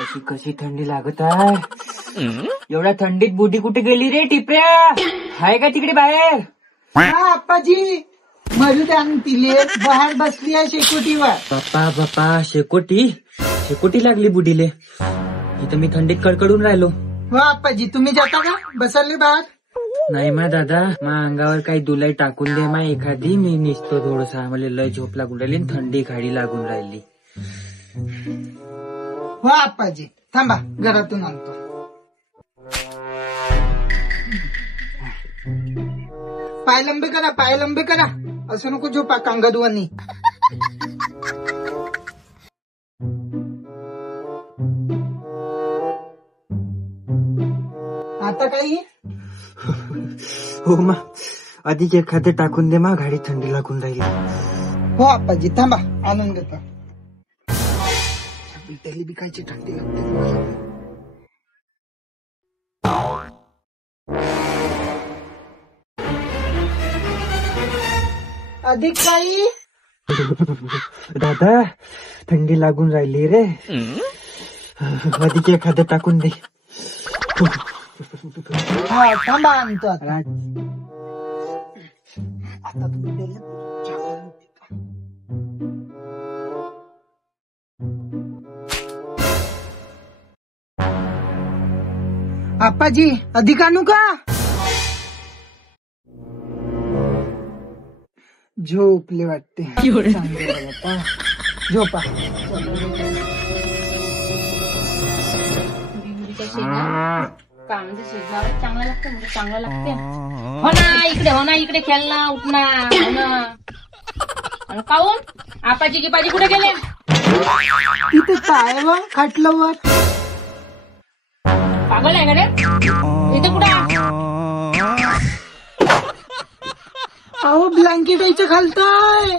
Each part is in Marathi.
अशी कशी थंडी लागत आहे. एवढ्या थंडीत बुडी कुठे गेली रे टिपऱ्या? आहे का तिकडे बाहेर? हा आप्पाजी, मरुदान तिले बाहेर बसली आहे शेकोटीवर. बाप्पा शेकोटी लागली बुडीले. इथं मी थंडीत कडकडून राहिलो. हो आप्पाजी, तुम्ही जाता का बसले बाहेर? नाही मा दादा, मा अंगावर काही दुलाई टाकून दे मा एखादी. मी निसतो थोडसा. मला लय झोप लागून राहिली, थंडी खाडी लागून राहिली. हो आप्पाजी, थांबा घरातून आणतो. पाय लंबे करा. असं नको झोपा कांगदवानी. आता काही हो मा, आधीच एखादं टाकून दे मा, गाडी थंडी लागून राहिली. हो आप्पाजी, थांबा आणून देतो. त्याला बी कायची थंडी लागते. अधिक काही दादा, थंडी लागून राहिली रे. अधिक एखादं टाकून दे. हा थांबा आणतो. आता तुम्ही आप्पाजी अधिक आणू का? झोपले वाटते. झोपा. चांगला लागतं म्हणजे चांगला लागते. हो ना इकडे खेळ ना, उठ ना. हो ना काऊन आपाची गिपाची कुठे गेले? तिथे काय व खाटलं पागल आहे का रे? इथे कुठे? अहो ब्लँकेट यायचं घालताय.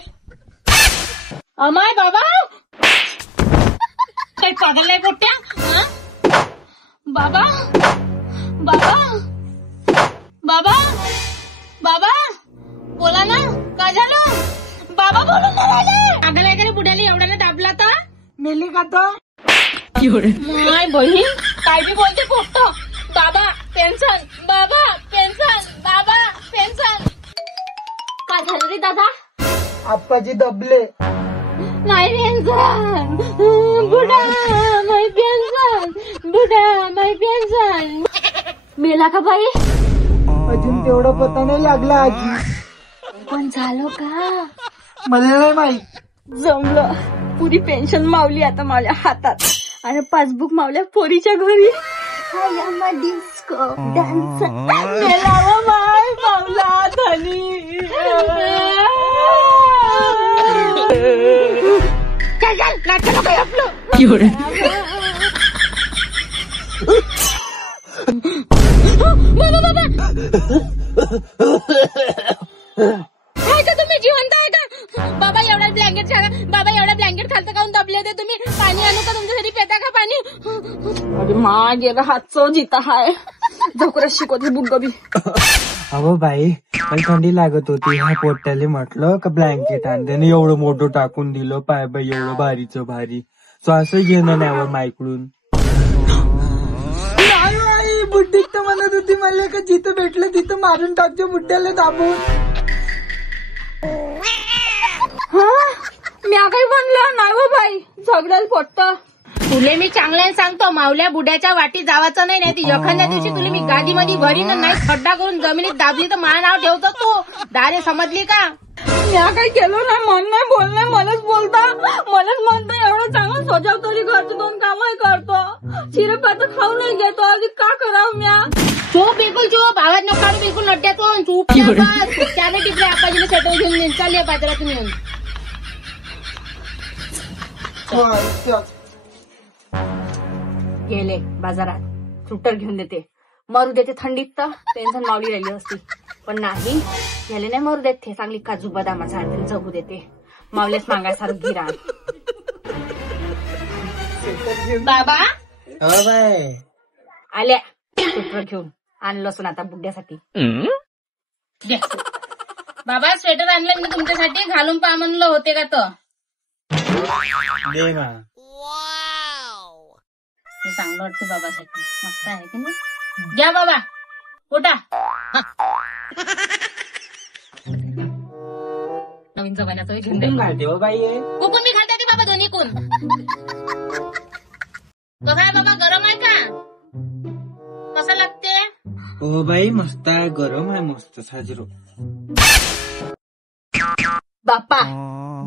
अमाय बाबा, काही पागल नाही पोट्या? बाबा बाबा बाबा बाबा बोला ना, काय झालं? बाबा बोलून नाही राहिले. पागल आहे का रे? बुड्याने एवढ्याने दाबला तर मेले का तो? माय बहीण काय बी बोलते पोट्ट. बाबा पेन्शन, बाबा पेन्शन, बाबा पेन्शन. काय झालं रे दादा? आप्पाजी दबले. माय पेन्शन, बुडा माय पेन्शन, बुडा माय पेन्शन. मेला का बाई? अजून तेवढा पता नाही लागला आजी. पण झालं का? मला नाही माहित. जमलं. पुरी पेन्शन मावली आता माझ्या हातात आणि पासबुक मावल्या पोरीच्या घरी. डिस्को डान्स मेलावा माय मावला धनी. नाटक काय आपलं? बाबा आहे का तुम्ही? जिवंत आहे का? बाबा एवढा ब्लँकेट सांगा. बाबा एवढा ब्लँकेट खालतं काऊन दबले होते तुम्ही? पाणी आणू का तुमच्यासाठी? पेता का पाणी? अरे मा गेला हातचं जिता हाय. झोकरच शिकवते बुगबी. अहो बाई, मला थंडी लागत होती. ह्या पोट्याले म्हटलं का ब्लँकेट आणते, एवढं मोठं टाकून दिलं. पाय बाई एवढं भारीचं भारी. असं घेणं नाही माईकडून. नाही बुड्डीत तर म्हणत होती मला का जिथं भेटलं तिथं मारून टाकतो बुड्ड्याला दाबून. मी काही म्हणलं नाही हो बाई. झगडायला पोट्ट तुले मी चांगल्याने सांगतो. मावल्या बुड्याच्या वाटी जावाचं नाही. नाही ती एखाद्या दिवशी तुला मी गादीमध्ये भरीन नाही खड्डा करून जमिनीत दाबली तर माझं नाव ठेवतो तू. दारे समजली का? मी काही केलं नाही. मन नाही बोल नाही. मलाच बोलता. मलाच म्हणतो एवढं चांगलं सोजाव तरी घरचे 2 कामही करतो. चिरे पात खाऊ नाही घेतो. आधी का करावं म्या? चूप बिलकुल चूप. आवाज नको काढू बिलकुल. नड्यातून चूप. त्याने टिपले आपाजीने सेटल घेऊन चालले बाजारातून येऊन. गेले बाजारात. सुटर घेऊन देते. मरू देते थंडीत तर टेन्शन मावली राहिली असती. पण नाही, याले नाही मरू देते. चांगली काजू बदामाचा आणि जगू देते. मावलेच मागायसारखं गिरा. बाबा आल्या सुटर घेऊन. आणलं असून आता बुड्यासाठी. बाबा स्वेटर आणलं मी तुमच्यासाठी. घालून पहा म्हणलं होते का तर? हे चांगलं वाटतं बाबासाठी. मस्त आहे की नाही? घ्या बाबा उठा. नवीन जमान्याचं घेऊन द्या. घालते हो बाई हे. कुकून मी घालते बाबा दोन्ही कोण. कसं आहे बाबा गरम आहे का? कसं लागते? हो बाई मस्त आहे, गरम आहे मस्त साजरो. बाप्पा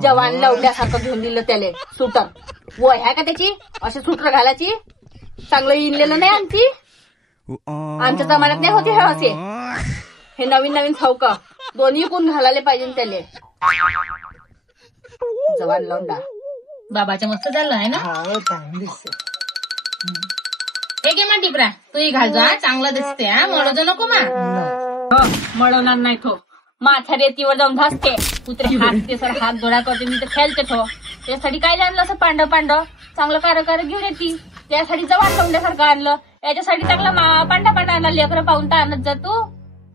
जवान लवड्यासारखं घेऊन दिलं त्याला सुटर. वय आहे का त्याची अशी सुटर घालायची? चांगलं इनलेलं नाही आमची. आमच्या जमान्यात नाही होते हे असे. हे नवीन नवीन ठाऊक दोन्ही कोण घालायला पाहिजे त्याले. जवान लवडा बाबाच्या मस्त झालं आहे ना. हे घे मा टिपरा तूही घाल जा. चांगलं दिसते हा. मळू नको मा. मळवणार नाही तो. माझ्या रेतीवर जाऊन घासते कुत्रे. हात सर हात जोडा करते मी तर खेळते तो. त्यासाठी काय आणलं असं पांडव पांडव चांगलं कार घेऊन येते. त्यासाठी जवान लवड्यासारखं आणलं. याच्यासाठी चांगला पांडा आणला. लेकरं पाहून तर आणत जा तू.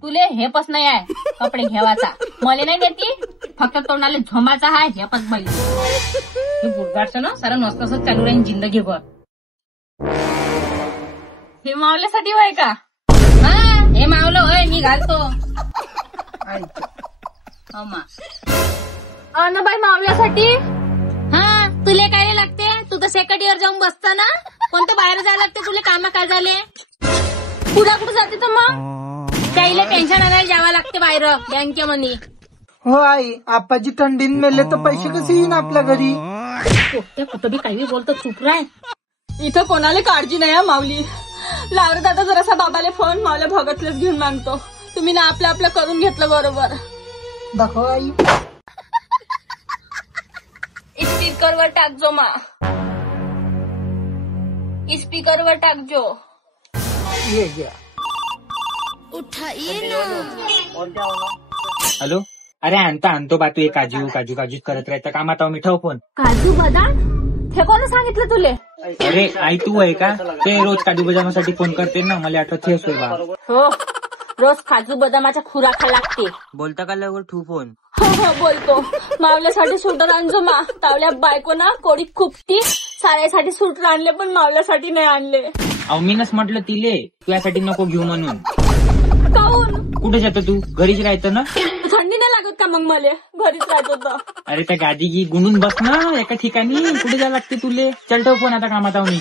तुले हे पस नाही आहे कपडे घेवाचा. मला नाही देती फक्त तोंडाला झोमाचा आहे हे पस बाई. हे बुडगाडचं ना सारं मस्त असं चालू राहील जिंदगीभर. हे मावल्यासाठी होय का? हा हे मावलं होय मी घालतो. अन बाई मावल्यासाठी. हा तुले काय लागते? तू तर सेकंड इयर जाऊन बसता ना. कोणतं बाहेर जायला लागते तुला? काम काय झाले? कुठं जाते तर मग त्याला पेन्शन आणायला जावं लागते बाहेर बँकेमध्ये. हो आई आपाजी थंडीन मेले तर पैसे कसे येईन आपल्या घरी? कुठं बी काही बोलतो चुप राय. इथं कोणाला काळजी नाही माऊली. लावरे दादा जरासा बाबाला फोन मावल्या भगतलेच घेऊन मागतो. तुम्ही ना आपलं आपलं करून घेतलं बरोबर. दाखव आई. स्पीकरवर टाकजो मा. स्पीकरवर टाकजो. ये घ्या. हॅलो अरे आणतो बा. तू हे काजू करत राहायचं कामात आहो. मी ठेव फोन. काजू बदाम हे कोण सांगितलं तुले? अरे आई तू आहे का? ते रोज काजू बदामासाठी फोन करते ना. मला आठवत हेच होय बा. हो रोज काजू बदामाच्या खुराखा लागते. बोलता का लवकर ठू फोन. हो बोलतो. मावल्यासाठी सुटर आणजो मा. तावल्या बायको ना कोडी खुपटी. साऱ्यासाठी सुटर आणले पण मावल्यासाठी नाही आणले. अहो मीनच म्हटलं तिले तुझ्यासाठी नको घेऊ म्हणून. काहून? कुठे जातो तू? घरीच राहतो ना. थंडी नाही लागत का मग? मला घरीच राहत होतं. अरे त्या गादी गी गुंडून बस ना एका ठिकाणी. कुठे जायला लागते तुले? चल ठेव फोन आता कामात आहो मी.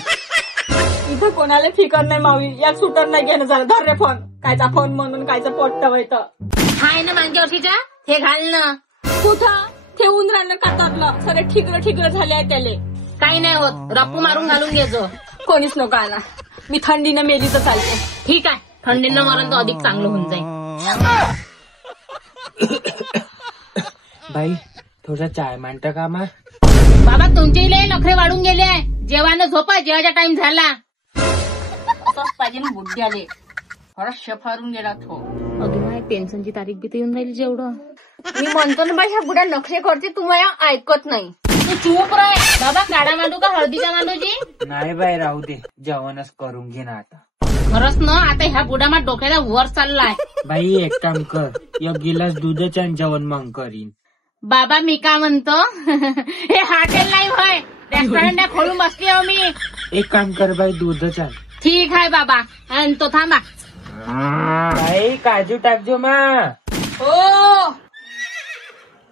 इथं कोणाला फिकर नाही मावली. या सुटर नाही घेणं झालं. धर रे फोन. कायचा फोन म्हणून कायचं पोट्ट व्हायचं. हाय ना मागच्या वर्षीच्या हे घाल ना. कुठं ठेवून राहणं कातातलं सगळे ठिकर झाले आहे त्याले. काही नाही होत. रप्पू मारून घालून घ्यायचो. कोणीच नको आणा. मी थंडीनं मेली तर चालते. ठीक आहे थंडीनं मरण तो अधिक चांगलं होऊन जाईल. बाई थोडा चाय मांडता का मा? बाबा तुमचे नखरे वाढून गेले आहे. जेवायला झोपा. जेवायचा टाइम झाला. असंच पाहिजे ना बुद्धी आले. खरंच शेफारून गेला तो. अगं पेन्शनची तारीख बी तर येऊन राहिली. जेवढं मी म्हणतो ना बाई ह्या बुड्या नखरे करते तुम्हाला ऐकत नाही. तू चूप राय. बाबा काढा मांडू का हळदीचा मांडूची? नाही बाई राहू दे. जेवणच करून घे ना आता. खरंच ना आता ह्या बुडा मा डोक्याला वर चाललाय. बाई एक काम कर. एक गिलास दुधाच्या जेवण मग करीन. बाबा मी का म्हणतो हे हॉटेल नाही होय. रेस्टॉरंट खोलून बसली हो मी. एक काम कर बाई दूधच. ठीक आहे बाबा. आणि तो थांबा. बाई काजू टाकजो मा. हो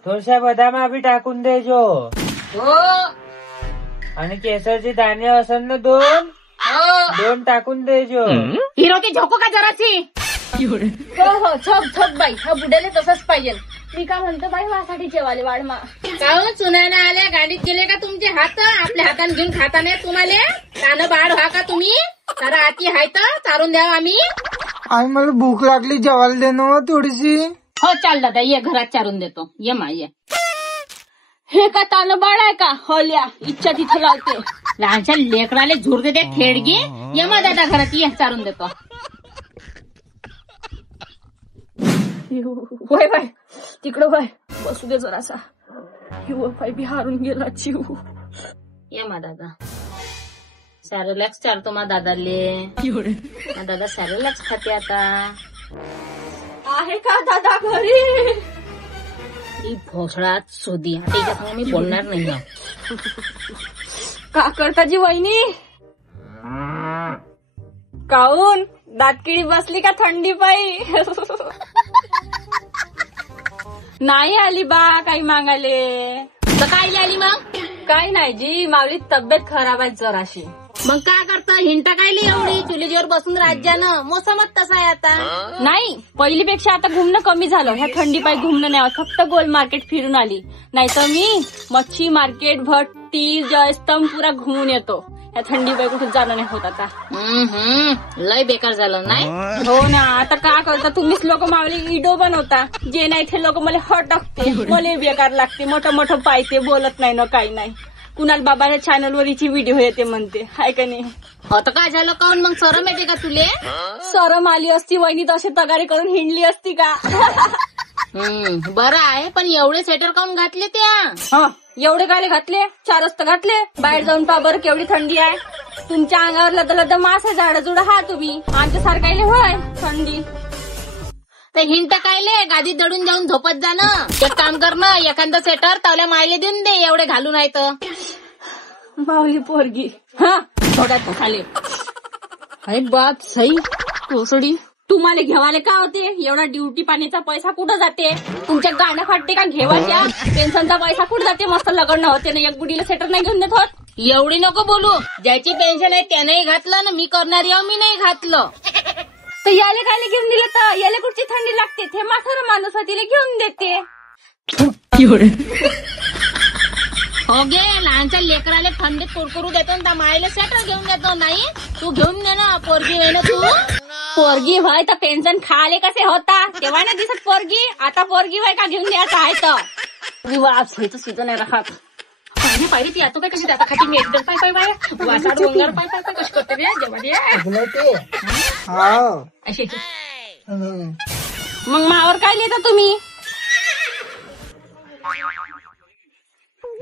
थोडसा बदाम बी टाकून देजो. हो आणि केसरचे दाणे असेल ना 2 टाकून देजो. हिरो की झोको का जराची. हो छप बाई. हा बुड्याला तसंच पाहिजे. मी का म्हणतो बाई माझ्यासाठी जेवाले वाढ मा. काहून सुनायला आल्या गाडीत गेले का तुमचे हात? आपल्या हाताने घेऊन खाता नाही तुम्हाला? कानं बाहेर व्हा का तुम्ही? जरा आती हाय तर चारून द्यावा आम्ही. आई मला भूक लागली. जेवायला दे ना थोडीशी. हो चाल दादा ये घरात चारून देतो. ये मा ये. हे का तानं बाळ आहे का? हल्या इच्छा तिथं लावते. लहानशा लेकराले झुर देते खेडगी. ये मा दादा घरात ये चारून देतो. होय बाय तिकडं बाय बसू दे जरासा. बाय बिहारून गेला चिव. ये मा दादा सॅरेलॅक्स चालतो मा दादाले. मा दादा सॅरेलॅक्स खाते आता. आहे का दादा घरी? ही भोसळात शोधी. आता इथे सांगा मी बोलणार नाही. का करता जी वहिनी? काऊन दातकिडी बसली का थंडी पायी? नाही आली बा काही मागाले. तर काय आली मग? काही नाही जी, माऊली तब्येत खराब आहे जराशी. मग काय करतं हिंटा कायली एवढी चुलीजीवर बसून राज्यानं? मोसमच तसा आहे आता. नाही पहिलीपेक्षा आता घुमणं कमी झालं. ह्या थंडी पायी घुमणं नाही, फक्त गोल मार्केट फिरून आली. नाही तर मी मच्छी मार्केट, भट्टी, जयस्तंभ पुरा घुमून येतो. ह्या थंडी पायी कुठे जाणं नाही होत आता. लय बेकार झालं नाही. हो ना, आता का करता तुम्हीच लोक मावली इडो बनवता. जे नाही ते लोक मला हट टाकते, मला बेकार लागते. मोठं मोठं पायते, बोलत नाही ना काही नाही. कुणाल बाबाच्या चॅनलवर हिची व्हिडिओ येते म्हणते, हाय का नाही? आता काय झालं काऊन मग सरम येते का तुले? सरम आली असती वहिनी तसे तगारी करून हिंडली असती का? बरं आहे, पण एवढे स्वेटर काऊन घातले त्या? एवढे गाले घातले? 4 वाजता घातले. बाहेर जाऊन पा बरं केवढी थंडी आहे. तुमच्या अंगावर लद मासे झाडजुड हा तुम्ही, आमच्या सारखायले होय थंडी. तर हिंट कायले गादीत दडून जाऊन झोपत जाणं. एक काम कर ना, एखादं स्वेटर तावल्या मायले देऊन दे, एवढे घालू नाही तर. माऊली पोरगी थोड्यात खाले. अरे बाप सई कोसडी, तुम्हाला घेवाले का होते? एवढा ड्युटी पाण्याचा पैसा कुठं जाते? तुमच्या गाणं फाटते का घेवाच्या? पेन्शनचा पैसा कुठं जाते? मस्त लग्न होते ना, एक बुडीला सेटर नाही घेऊन देत होत. एवढी नको बोलू. ज्याची पेन्शन आहे त्यानेही घातलं ना, मी करणारी मी नाही घातलं. तर याले कायले घेऊन दिलं? तर याले कुठची थंडी लागते? ते म्हातारं माणूस तिला घेऊन देते. हो गे, लहानच्या लेकराले थंडीत कुरकुरू देतो ना, मायला स्वेटर घेऊन देतो. नाही तू घेऊन दे ना, पोरगी आहे ना तू. पोरगी व्हाय तर पेन्शन खाले कसे होता? तेव्हा नाही दिसत पोरगी. आता पोरगी व्हाय का घेऊन द्यायचं आहे तर वाच हे तर सुद्धा नाही राहत. पाहिजे ती आता काय कशी आता खाटी मी एकदम पाय पाय पाय वासाड वंगार पाय पाय पाय कशी करते अशी. मग मावर काय लिहिता तुम्ही?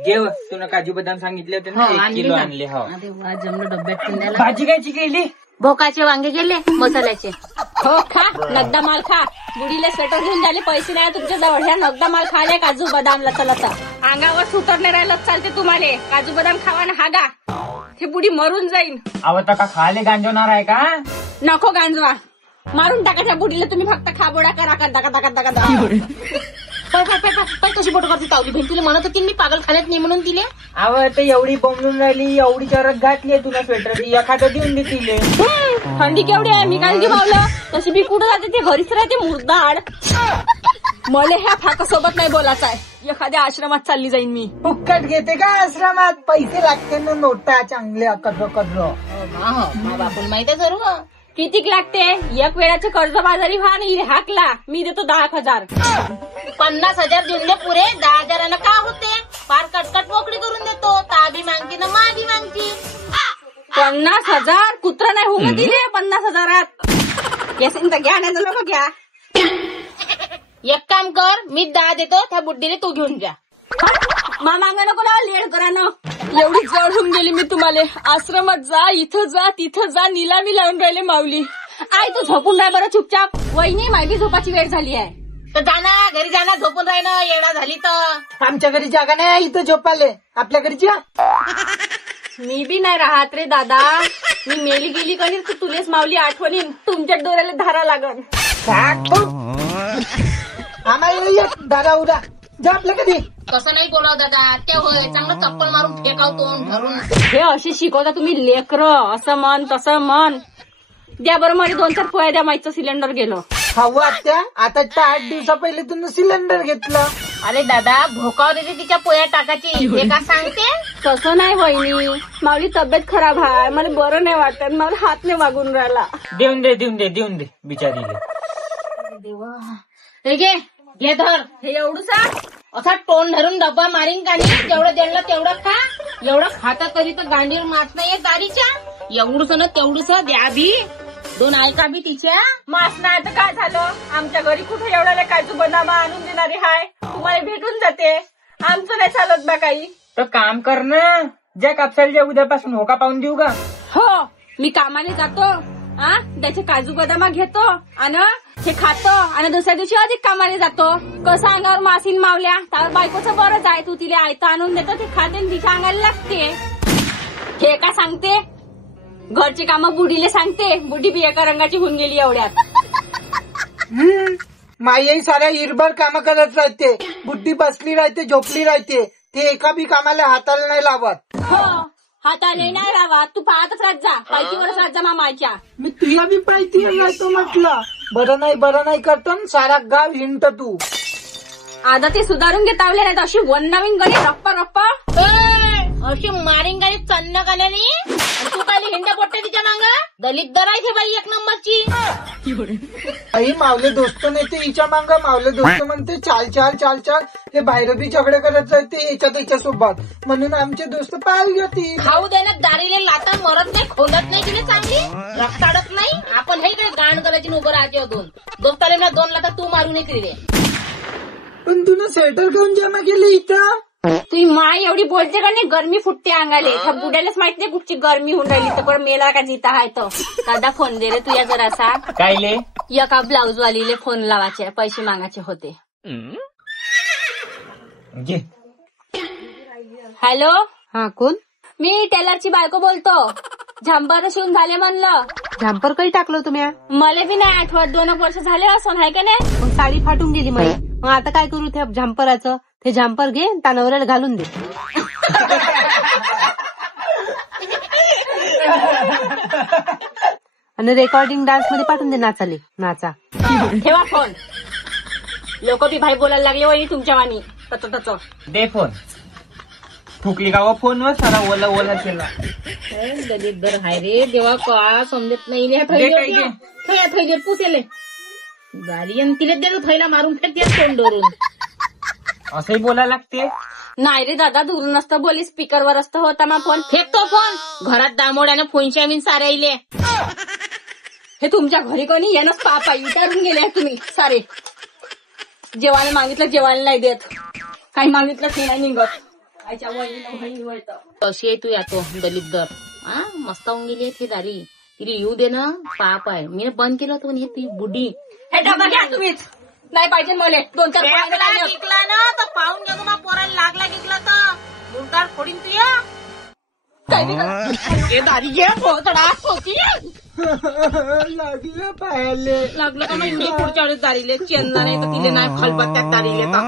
जेव तुला काजू बदाम सांगितले होते ना, 1 किलो आणले. हो जमलं डब्यात किंद्याला. भाजी कायची केली? भोकाचे वांगे गेले मसाल्याचे. हो खा, नगदा माल खा. बुडीला स्वेटर घेऊन द्याले पैसे नाही तुमच्या जवळ. ह्या नगदा माल खाले काजू बदाम लता अंगावर सुतर नाही राहिलं चालते तुम्हाला. काजू बदाम खावा ना हागा, हे बुडी मरून जाईन. आवता का खाले गांजवणार आहे का? नको गांजवा, मारून टाकायच्या बुडीला तुम्ही. फक्त खाबोडा करा का दाका दाका दाका दाका. पाय पाय पाय पाय कशी बोट करते तावली बहीण. तुला म्हणत होती मी पागल खाण्यात नाही म्हणून तिले. आवत एवढी बोंबलून राहिली, एवढी चरक घातली तुला स्वेटर, एखादं देऊन दे तिले. थंडी केवढी आहे, मी काय मावलं. तशी बी कुठं जाते ते घरीच राहते मुर्दाड. मला ह्या फाकासोबत नाही बोलायचं आहे. एखाद्या आश्रमात चालली जाईन मी. फुक्कट घेते का आश्रमात? पैसे लागते ना, नोटा चांगल्या कद्र. बापून माहिती आहे सर्व. कितीक लागते? एक वेळाचे कर्ज बाजारी व्हा नाही हाकला, मी देतो 10,000. 50,000 देऊन दे पुरे. 10,000 का होते? फार कटकट मोकळी करून देतो. ता भी मागती ना मा भी मागती. 50,000 कुत्रा नाही होऊ दिले 50,000. येसेन तर घ्या, नाही नको घ्या. एक काम कर, मी 10 देतो, त्या बुड्डीने तू घेऊन जा. मामांगा नको ना लेड करा ना. एवढी जड होऊन गेली मी तुम्हाला. आश्रमात जा, इथं जा, तिथं जा, निलामी लावून राहिले माऊली. आई तू झोपून राह बरं चुपचाप. वहिनी मायबी झोपाची वेळ झाली आहे. तर जाना घरी, जाना झोपून राहिना. येडा झाली तर आमच्या घरी जागा नाही इथं झोपाले. आपल्या घरी जा. मी बी नाही राहत रे दादा. मी मेली गेली कधी तर तुलेच माऊली आठवणी तुमच्या डोळ्याला धारा लागल. आम्हाला दादा उदा जा आपल्या घरी. कसं नाही बोलाव दादा, ते होय चांगलं चप्पल मारून फेकावतो धरून. हे असे शिकवता तुम्ही लेकरं. असं मन तसं मन. द्या बरं मला 2-4 पोळ्या द्या. माईचं सिलेंडर गेलो. खाऊ आत्या, आता 8 दिवसा पहिले तुम्ही सिलेंडर घेतलं. अरे दादा भोकावर येते तिच्या पोया टाकायची, हे का सांगते? तसं नाही वहिनी, माऊली तब्येत खराब आहे, मला बरं नाही वाटत. मला हात नाही मागून राहिला. देऊन दे बिचारीले. हे घे धर. हे एवढूसा असा टोन धरून डब्बा मारीन का नाही. जेवढं देणलं तेवढं खा. एवढं खाता तरी तर गांडीवर मात नाहीये दारीच्या. एवढूस ना तेवढूस द्या बी. 2 ऐका बी तिच्या. मास नाही तर काय झालं? आमच्या घरी कुठे एवढ्याला काजू बदाम आणून देणारी हाय. तुम्हाला भेटून जाते. आमचं नाही चालत बा काही. तर काम कर ना, ज्या कापसाला उद्यापासून होका पाहून देऊ का? हो, मी कामाला जातो. त्याचे काजू बदामा घेतो आणि हे खातो आणि दुसऱ्या दिवशी अधिक कामाला जातो. कसं अंगावर मासीन मावल्या. तर बायकोचं बरंच आहे. तू तिला आयतं आणून देतो, ते खाते तिच्या अंगाला लागते. हे का सांगते? घरची कामं बुडीले सांगते. बुडी बी एका रंगाची होऊन गेली एवढ्यात. माई साऱ्या हिरभर काम करत राहते, बुद्धी बसली राहते, झोपली राहते, ते एका बी कामाला हाताला नाही लावत. हो, हाताने नाही राहावा. तू पाहतच राहत जा, पायथीवरच राहत जा मामाच्या. मी तुला बी पाहिजे राहतो म्हटलं. बरं नाही करतो सारा गाव हिंडत तू. आता ते सुधारून घेतावले नाही तर अशी वन नवीन गणी रप्पा रप्पा अशी मारीन गाडी चन्न गाण्याने. तू काय हिंडा पोट्टे तिच्या मांग दलित दर आहे बाई एक नंबरची. आई मावले दोस्त नाही ते हिच्या मांग, मावले दोस्त म्हणते चाल चाल चाल चाल. हे बाहेर बी झगडे करत राहते याच्या सोबत, म्हणून आमचे दोस्त पाहायला जाते. खाऊ देण्यात दारीले लाता मरत नाही, खोदत नाही तिने चांगली, रक्ताडत नाही. आपण हे इकडे गाण करायची उभं राहते अजून. दोस्ताले ना 2 लाता तू मारून येते रे. पण तुला स्वेटर घेऊन जमा केली इथं. तुझी माय एवढी बोलते का नाही, गरमी फुटते अंगाले. त्या बुड्यालाच माहित नाही कुठची गरमी होऊन राहिली. तर पण मेला का जिता हाय तो. दादा फोन दे रे तुझ्या जरासा. कायले एका ब्लाऊज वालीले फोन लावायचे, पैसे मागायचे होते. घे. हॅलो, हा कोण? मी टेलरची बायको बोलतो. झंपर शिवून झाले म्हणलं. झॅम्पर काही टाकलं तुम्ही? मला बी नाही आठवत, 2 वर्ष झाले असं आहे का नाही. मग साडी फाटून गेली माझी. मग आता काय करू त्या झॅम्पराचं? ते झॅम्पर घे तानावऱ्याला घालून दे. आणि रेकॉर्डिंग डान्स मध्ये पाठवून दे नाचाले. नाचा. ठेवा फोन. लोक बी भाई बोलायला लागले वहिनी तुमच्या वाणी. तच दे फोन. फुकली का व फोनवर सारा ओला ओला केला. दलित दर हाय रे देवा, का समजत नाही. थैलीवर पुसेले झाली आणि तिला दे थैला मारून फेकते तोंडवरून. असंही बोलायला लागते. नाही रे दादा, दूर नसतं बोली, स्पीकरवर असतं होता मग फोन. फेकतो फोन. घरात दामोड्यानं फोनशी आम्ही सारे आईले. हे तुमच्या घरी कोणी येणंच पापा विचारून गेले तुम्ही सारे. जेवायला मागितलं जेवायला नाही देत, काही मागितलं ते नाही निघत. कशी आहे तू यातो दलित दर. मस्त होऊन गेली ती दारी. तिला येऊ दे ना, पाप आहे. मी बंद केलं होतं हे ती बुडी. हे डबा घ्या तुम्हीच. नाही पाहिजे मला 2-4 विकला ना तर पाहून घेतो ना. पोराला लागला विकला तर मुलतार फोडीन तू. दारी घे पोचडा होती. लागलं पाहायला. लागलं का मग पुढच्या वेळेस दारीले चेंदा नाही तर तिले नाही खलबत्त्यात दारीले तर